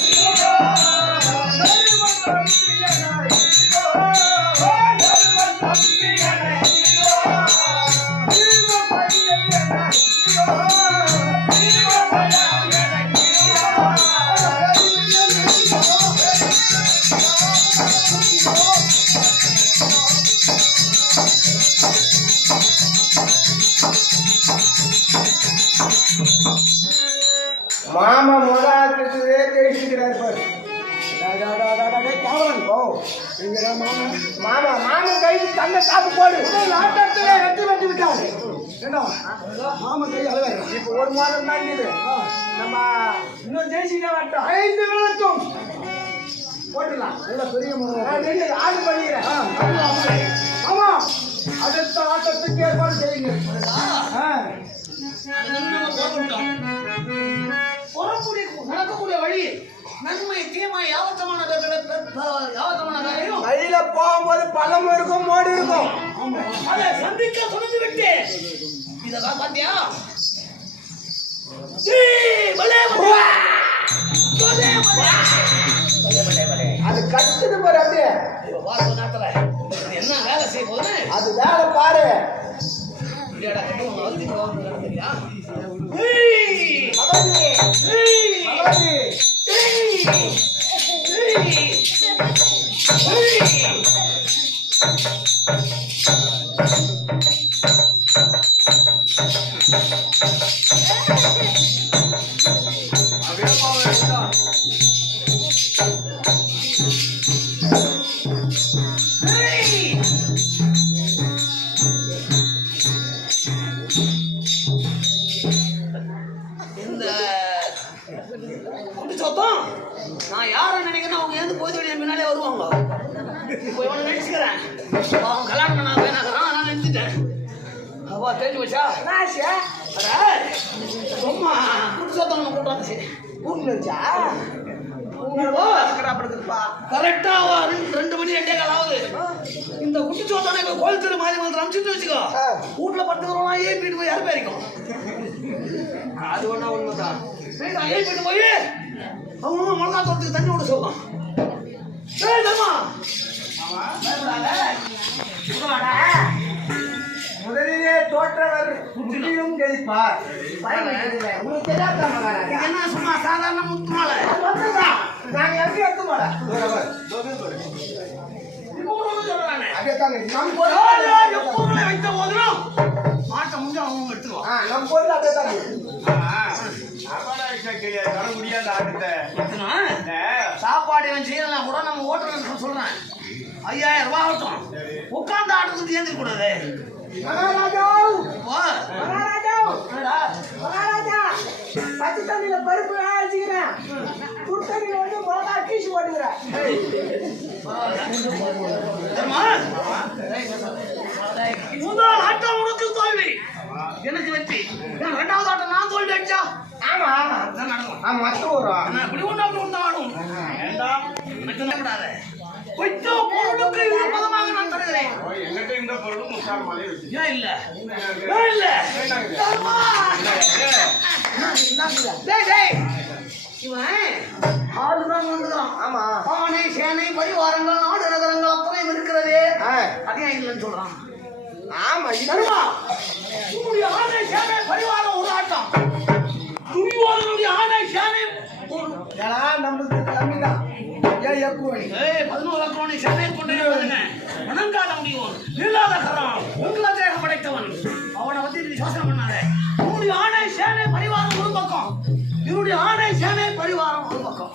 மாமா தங்க காப்பு போடு. ஆட்டத்திலே வெற்றி பெற்று விட்டாரு ஏண்டா, மாமா கை அளவாயிரம். இப்ப ஒரு மாதம் தான் இது நம்ம இன்னும் ஜெயிச்சுக்கிட்டே வரட்டும் ஐந்து விளக்கும் போட்டுடலாம். நல்ல பெரிய மரம் ஆடு பண்ணிக்கிறேன் ஆமா அடுத்த ஆட்டத்துக்கு ஏற்பாடு செய்யுங்க. புறக்கூடிய நடக்கக்கூடிய வழி நன்மை தீமை யாவத்தமான யாவத்தமான வழியில பழம் இருக்கும் மோடு இருக்கும். அதை சந்திக்க துணிந்து விட்டேன் இதெல்லாம் பாத்தியா. அது கத்துது பாரு அப்படியே. என்ன வேலை செய்ய போகுது? அது வேலை பாரு. இல்லையாடா, அவா தெரிஞ்சு வச்சா அட சும்மா. குட்டி சத்தம் நம்ம கூட்டாச்சு கூண்டு வச்சா கரெக்டா ரெண்டு மணி ரெண்டே கால் ஆகுது. இந்த குட்டி சோத்தான இப்போ கோயில் தெரு மாதிரி வந்து அனுப்பிச்சுட்டு வச்சுக்கோ. வீட்டில் படுத்துக்கிறோம் ஏன் வீட்டு போய் பேரிக்கும்? அது ஒண்ணா உண்மைதான் சரிடா, ஏன் வீட்டு போய்? அவங்க மிளகா தோட்டத்துக்கு தண்ணி விட சொல்லலாம் ஏய் தோற்றவர். உங்களுக்கு தெரியாத என்ன சும்மா சாதாரண முத்து மாலை அது வந்துதான். நாங்க எப்படி எடுத்து போல இப்போ கூட வந்து சொல்றானே அப்படியே தாங்க நம் ஏய், பொருள் ஏய், எப்பவுமே வைத்த போதிலும் மாட்டை முடிஞ்சு அவங்க எடுத்துருவான் ஆ, நம் பொருள் அப்படியே தாங்க எடுத்துனா, சாப்பாடு செய்யலாம் கூட நம்ம ஓட்டுறேன்னு சொல்றேன். ஐயாயிரம் ரூபாய் ஆகட்டும். உட்கார்ந்து ஆடுறதுக்கு ஏந்திர கூடாது மகாராஜா. மகாராஜா? மகாராஜா பச்சை தண்ணியில பருப்பு வந்து மிளகா போட்டுக்கிறேன். தர்மா, முதல் ஆட்டம் உனக்கு தோல்வி. எனக்கு வெற்றி. ரெண்டாவது ஆட்டம் நான் தோல்வி அடிச்சா? ஆமா அதான் நடக்கும். ஆ மத்த ஆனா இப்படி ஒண்ணு அப்படி ஒண்ணு ஆடும் வேண்டாம் கொஞ்சம் பொருளுக்கு ஏன் இல்ல இல்ல ஆளுதான் வந்துதான் ஆமா பானை சேனை பரிவாரங்கள் நாடு நகரங்கள் அத்தனையும் இருக்கிறது அதே இல்லைன்னு சொல்றான் ஆமா இதர்மா உன்னுடைய ஆணை சேனை பரிவாரம் ஒரு ஆட்டம் துரியோதனுடைய ஆணை சேனை ஏடா நம்மளுக்கு கம்மி தான் ஏன் ஏ பதினோரு அக்கோணி சேனை கொண்டு வணங்காத முடியும் இப்படி ஆடை சேனை பரிவாரம் ஒரு பக்கம்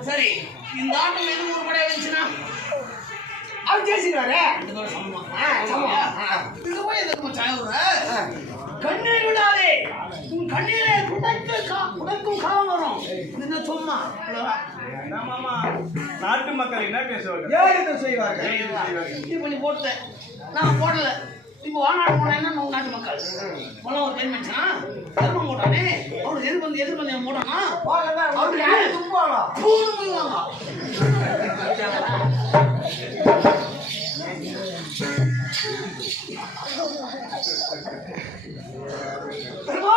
சரி இந்த ஆட்டம் எது ஒரு படை வந்துச்சுன்னா சமம். ஆ. இது போய் எதுக்கு விடுற? கண்ணீர் விடாதே. உன் கண்ணீரை குடைத்து கா- குடைக்கும் காலம் வரும். சும்மா. அவ்வளவுதான். நாட்டு மக்கள் என்ன பேசுவாங்க செய்வார்கள்? இப்போ நீ போட்ட நான் போடல. இப்போ வாழ்நாடு போனா நம்ம நாட்டு மக்கள். முதல்ல ஒரு பெண் மனுஷனா? தர்மம் போட்டானே. அவருக்கு எதிர்பந்து எதிர்பந்து போட்டானா? போகலாம் அவருக்கு அவருக்கு துப்புவாங்க பூன்னு போயிடுவாங்க தர்மா,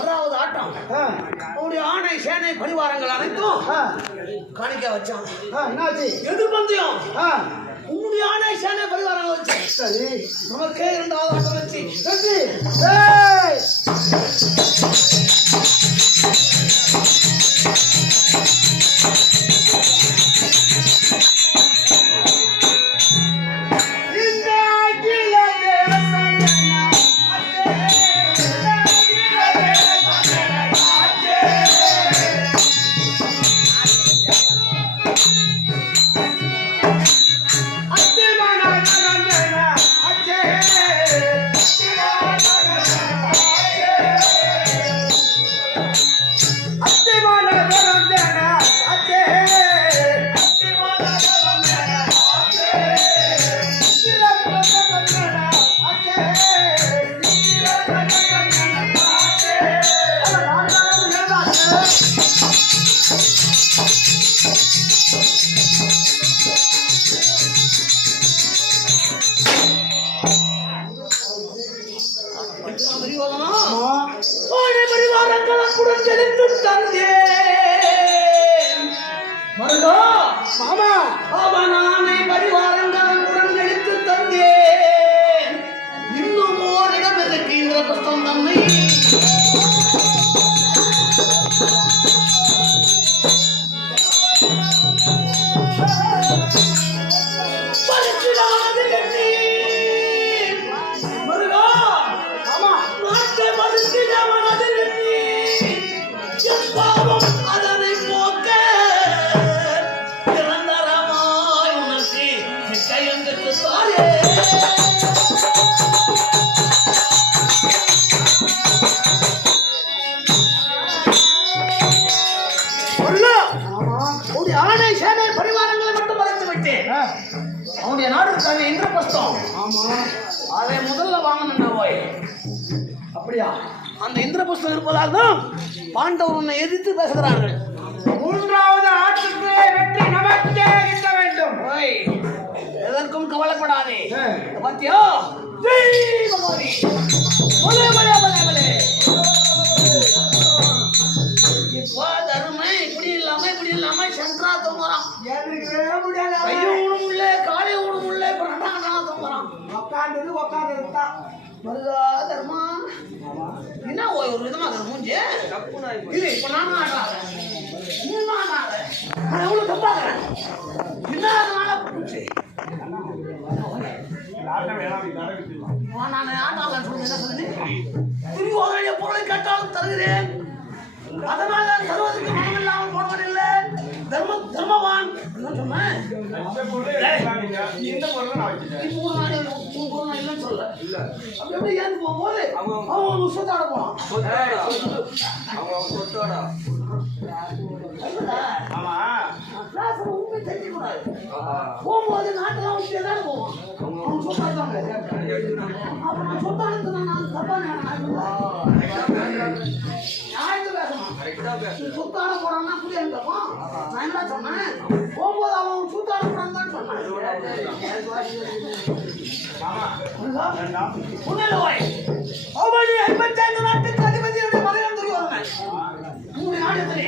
ஆறாவது ஆட்டம். ஆ, அவனுடைய ஆணை சேனை பரிவாரங்கள் அனைத்தும் காணிக்க வச்சான். என்னாச்சு? எதிர்பந்தயம் உன்னுடைய ஆணை சேனை பரிவாரங்கள் வச்சு. சரி. நமக்கே இரண்டாவது ஆட்டம் வச்சு ஆணை சேனை பரிவாரங்களை மட்டும் மறைத்து விட்டேன். அவனுடைய நாடு இருக்காங்க இந்திரபிரஸ்தம் ஆமா. அதை முதல்ல வாங்கணும் போய். அப்படியா? அந்த இந்திரபிரஸ்தம் இருப்பதால் தான் பாண்டவர் உன்னை எதிர்த்து பேசுகிறார்கள். மூன்றாவது ஆட்டத்திலே வெற்றி நமக்கே வேண்டும். எதற்கும் கவலைப்படாதே. பத்தியோ? ஜெய் பகவதி பலே பலே பலே பலே இப்போ தருமை இப்படி இல்லாம இப்படி இல்லாம சென்ட்ரா தூங்குறான் கையும் ஊடும் இல்ல காலையும் ஊடும் இல்ல இப்ப தூங்குறான். தான் மருகா தர்மா? என்ன ஒரு விதமா மூஞ்சி? இது இப்ப நானும் ஆடுறாங்க மூணு நாள் மூணு நாள் இல்லைன்னு சொல்லல அப்படி எப்படி ஏந்து போகும்போது அவன் சுத்தாட. போனான். ஆமா. உண்மை தெரிஞ்சுக்கூடாது போகும்போது தான் நான் நான் சுத்தாட போறான்னா புரியாது கேட்பான் நான் என்ன சொன்னேன். போகும்போது அவன் சுத்தாட போறான்னு தான் சொன்னேன் ஐம்பத்தைந்து நாட்டுக்கு அதிபதியுடைய மகன் துரியோதனன் உங்களுடைய நாடு எத்தனை?